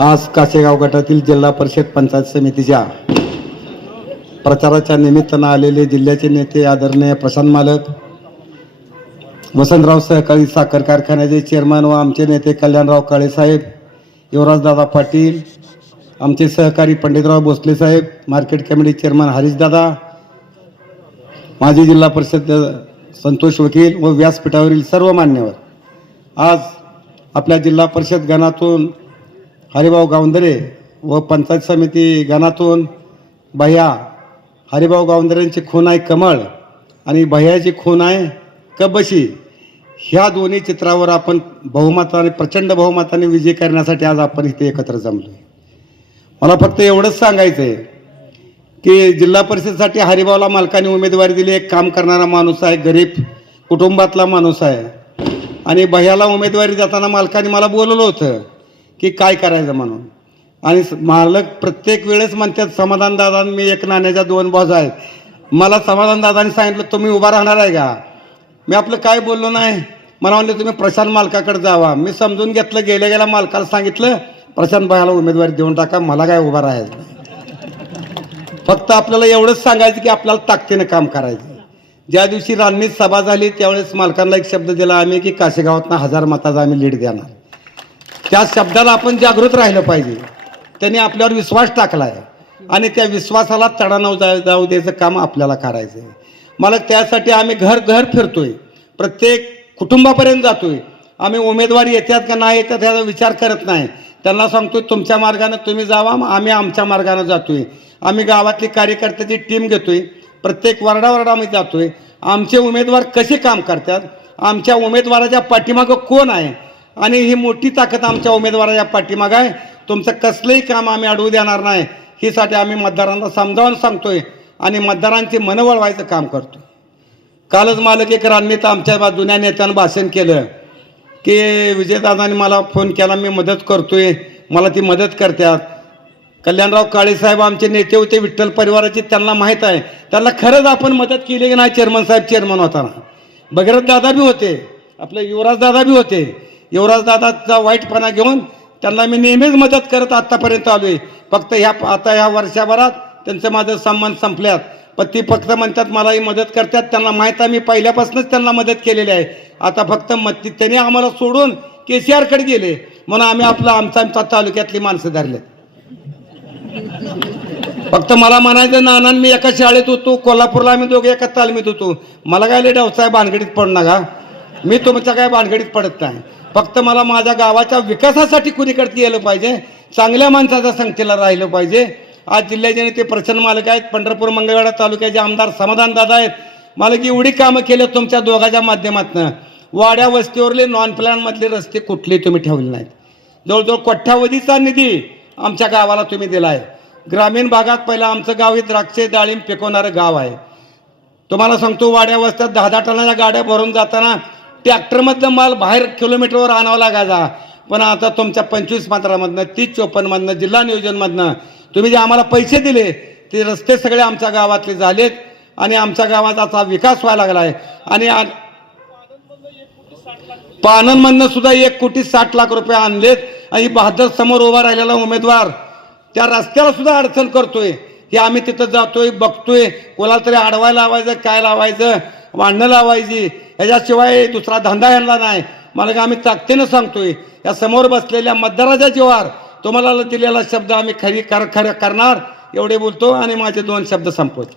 आज कासेगाव गटातील जिल्हा परिषद पंचायत समितीच्या प्रचाराच्या निमित्तानं आलेले जिल्ह्याचे नेते आदरणीय प्रशांत मालक वसंतराव सहकारी साखर कारखान्याचे चेअरमन व आमचे नेते कल्याणराव काळेसाहेब युवराजदादा पाटील आमचे सहकारी पंडितराव भोसले साहेब मार्केट कमिटी चेअरमन हरीशदादा माजी जिल्हा परिषद संतोष वकील व व्यासपीठावरील सर्व मान्यवर. आज आपल्या जिल्हा परिषद गणातून हरिभाऊ गावंदरे व पंचायत समिती गणातून भैया. हरिभाऊ गावंदरेंची खून आहे कमळ आणि भैयाची खून आहे कबशी. ह्या दोन्ही चित्रावर आपण बहुमताने प्रचंड बहुमताने विजय करण्यासाठी आज आपण इथे एकत्र जमलो मला फक्त एवढंच सांगायचं आहे की जिल्हा परिषदेसाठी हरिभाऊला मालकाने उमेदवारी दिली एक काम करणारा माणूस आहे गरीब कुटुंबातला माणूस आहे. आणि भैयाला उमेदवारी देताना मालकाने मला बोलवलं होतं. की काय करायचं म्हणून. आणि मालक प्रत्येक वेळेस म्हणतात समाधान दादा मी एक नाण्याच्या दोन बॉज आहेत. मला समाधानदादांनी सांगितलं तुम्ही उभा राहणार आहे का? मी आपलं काय बोललो नाही. मला म्हणलं तुम्ही प्रशांत मालकाकडे जावा. मी समजून घेतलं गेल्या गेल्या मालकाला सांगितलं प्रशांत भाईला उमेदवारी देऊन टाका मला काय उभा राहायचं फक्त आपल्याला एवढंच सांगायचं की आपल्याला ताकदीनं काम करायचं. ज्या दिवशी रान्नीत सभा झाली त्यावेळेस मालकांना एक शब्द दिला आम्ही की काशेगावातनं हजार मताचा आम्ही लीड देणार. त्या शब्दाला आपण जागृत राहिलं पाहिजे. त्यांनी आपल्यावर विश्वास टाकला आहे आणि त्या विश्वासाला चढानाव जा जाऊ जाऊ द्यायचं काम आपल्याला करायचं आहे मला त्यासाठी आम्ही घर घर फिरतोय. प्रत्येक कुटुंबापर्यंत जातोय. आम्ही उमेदवार येतात का नाही येतात ह्याचा विचार करत नाही. त्यांना सांगतो तुमच्या मार्गानं तुम्ही जावा आम्ही आमच्या मार्गानं जातोय. आम्ही गावातली कार्यकर्त्याची टीम घेतोय. प्रत्येक वार्डावार्डामध्ये जातोय. आमचे उमेदवार कसे काम करतात? आमच्या उमेदवाराच्या पाठीमागं कोण आहे? आणि ही मोठी ताकद आमच्या उमेदवाराच्या पाठीमागं आहे. तुमचं कसलंही काम आम्ही अडवू देणार नाही. हीसाठी आम्ही मतदारांना समजावून सांगतोय आणि मतदारांची मनं वळवायचं काम करतो कालच मालक एक रान्नीत आमच्या जुन्या नेत्यानं भाषण केलं की विजयदादांनी मला फोन केला मी मदत करतोय. मला ती मदत करतात. कल्याणराव काळेसाहेब आमचे नेते होते विठ्ठल परिवाराचे त्यांना माहीत आहे. त्यांना खरंच आपण मदत केली की नाही? चेअरमन साहेब चेअरमन होताना. भगीरथ दादा बी होते. आपले युवराज दादा बी होते. युवराजदादाचा वाईटपणा घेऊन त्यांना मी नेहमीच मदत करत आत्तापर्यंत आलो आहे फक्त ह्या आता ह्या वर्षाभरात त्यांचं माझं सन्मान संपल्यात. पण ती फक्त म्हणतात मला ही मदत करतात त्यांना माहीत आहे मी पहिल्यापासूनच त्यांना मदत केलेली आहे. आता फक्त मत त्यांनी आम्हाला सोडून के सी आरकडे गेले. म्हणून आम्ही आपलं आमचा आमचा तालुक्यातली माणसं धरले फक्त मला म्हणायचं नाना मी एका शाळेत होतो कोल्हापूरला आम्ही दोघे एका तालमीत होतो. मला काय लय व्यवसाय भानगडीत पडू नका. मी तुमच्या काय भानगडीत पडत नाही. फक्त मला माझ्या गावाच्या विकासासाठी कुणीकडे गेलं पाहिजे चांगल्या माणसाच्या संख्येला राहिलं पाहिजे. आज जिल्ह्याचे नेते प्रसन्न मालक आहेत पंढरपूर मंगळवेढा तालुक्याचे आमदार समाधानदादा आहेत. आहेत मालक एवढी कामं केलं तुमच्या दोघाच्या माध्यमातून. वाड्या वस्तीवरले नॉन प्लॅनमधले रस्ते कुठले तुम्ही ठेवले नाहीत. जवळजवळ कोट्यावधीचा निधी आमच्या गावाला तुम्ही दिला आहे. ग्रामीण भागात पहिला आमचं गाव हे द्राक्षे डाळिंब पिकवणारं गाव आहे. तुम्हाला सांगतो वाड्या वस्त्यात दहा दहा टनाच्या गाड्या भरून जाताना ट्रॅक्टरमधनं माल बाहेर किलोमीटरवर आणावा लागायचा. पण आता तुमच्या पंचवीस मात्रामधनं तीस चोपन्नमधनं जिल्हा नियोजनमधनं तुम्ही जे आम्हाला पैसे दिले ते रस्ते सगळे आमच्या गावातले झालेत आणि आमच्या गावाचा आता विकास व्हायला लागला आहे आणि पाननमधनं सुद्धा एक कोटी साठ लाख रुपये आणलेत आणि बहादर समोर उभा राहिलेला उमेदवार त्या रस्त्याला सुद्धा अडचण करतोय. हे आम्ही तिथं जातोय बघतोय कोणाला तरी अडवायला लावायचं काय लावायचं वाढणं लावायची. ह्याच्याशिवाय दुसरा धंदा यांना नाही. मला का आम्ही ताकदीनं सांगतोय या समोर बसलेल्या मतदाराच्या जीवावर तुम्हाला दिलेला शब्द आम्ही खरी कर खरं करणार एवढे बोलतो आणि माझे दोन शब्द संपवतो.